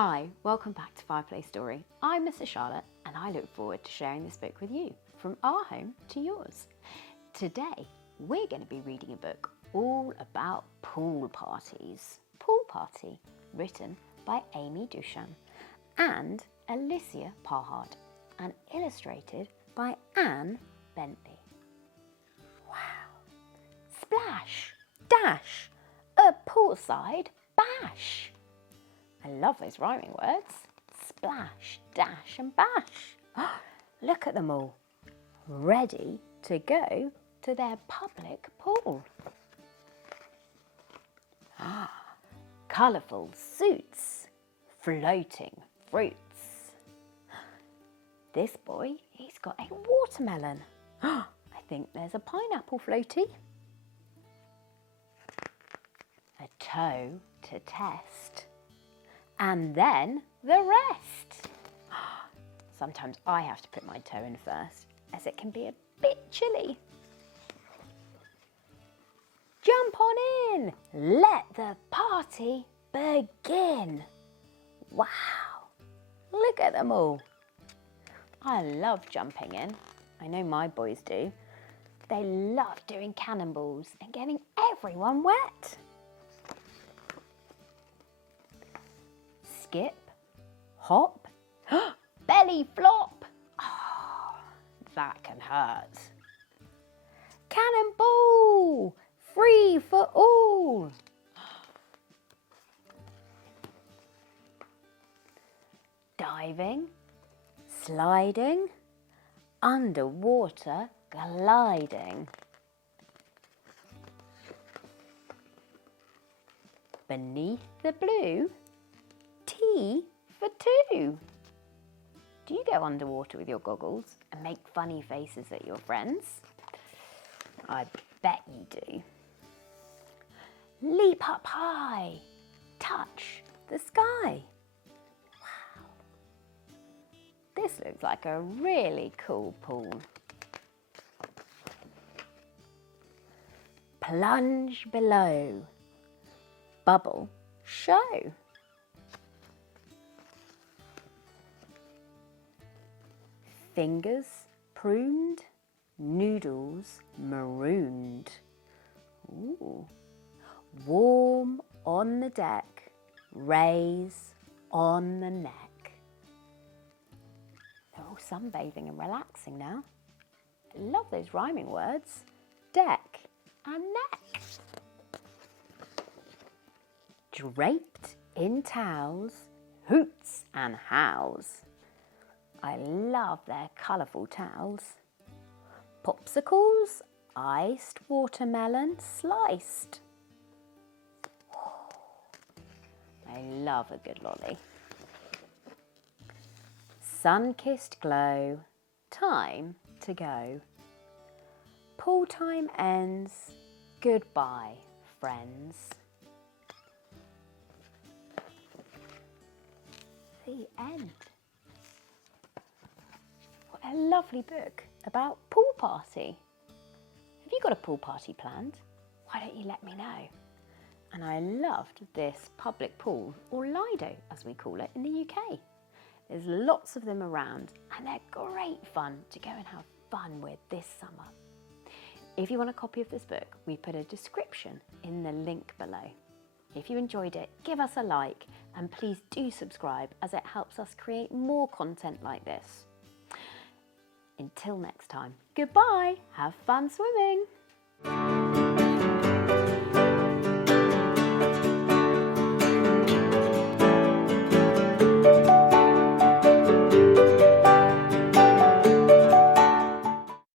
Hi, welcome back to Fireplace Story. I'm Mr. Charlotte and I look forward to sharing this book with you, from our home to yours. Today, we're going to be reading a book all about pool parties. Pool Party, written by Amy Duchene and Elisa Parhad and illustrated by Anne Bentley. Wow! Splash! Dash! A poolside bash! I love those rhyming words. Splash, dash and bash. Look at them all, ready to go to their public pool. Colourful suits, floating fruits. This boy, he's got a watermelon. I think there's a pineapple floaty. A toe to test. And then the rest. Sometimes I have to put my toe in first, as it can be a bit chilly. Jump on in, let the party begin. Wow, look at them all. I love jumping in. I know my boys do. They love doing cannonballs and getting everyone wet. Skip, hop, belly flop. Oh, that can hurt. Cannonball, free for all. Diving, sliding, underwater gliding. Beneath the blue, T for two. Do you go underwater with your goggles and make funny faces at your friends? I bet you do. Leap up high, touch the sky. Wow. This looks like a really cool pool. Plunge below, bubble show. Fingers pruned, noodles marooned. Ooh. Warm on the deck, rays on the neck. They're all sunbathing and relaxing now. I love those rhyming words. Deck and neck. Draped in towels, hoots and howls. I love their colourful towels. Popsicles, iced watermelon sliced. Oh, I love a good lolly. Sun-kissed glow, time to go. Pool time ends, goodbye, friends. The end. What a lovely book about pool party. Have you got a pool party planned? Why don't you let me know? And I loved this public pool, or Lido as we call it in the UK. There's lots of them around and they're great fun to go and have fun with this summer. If you want a copy of this book, we put a description in the link below. If you enjoyed it, give us a like and please do subscribe, as it helps us create more content like this. Until next time, goodbye, have fun swimming.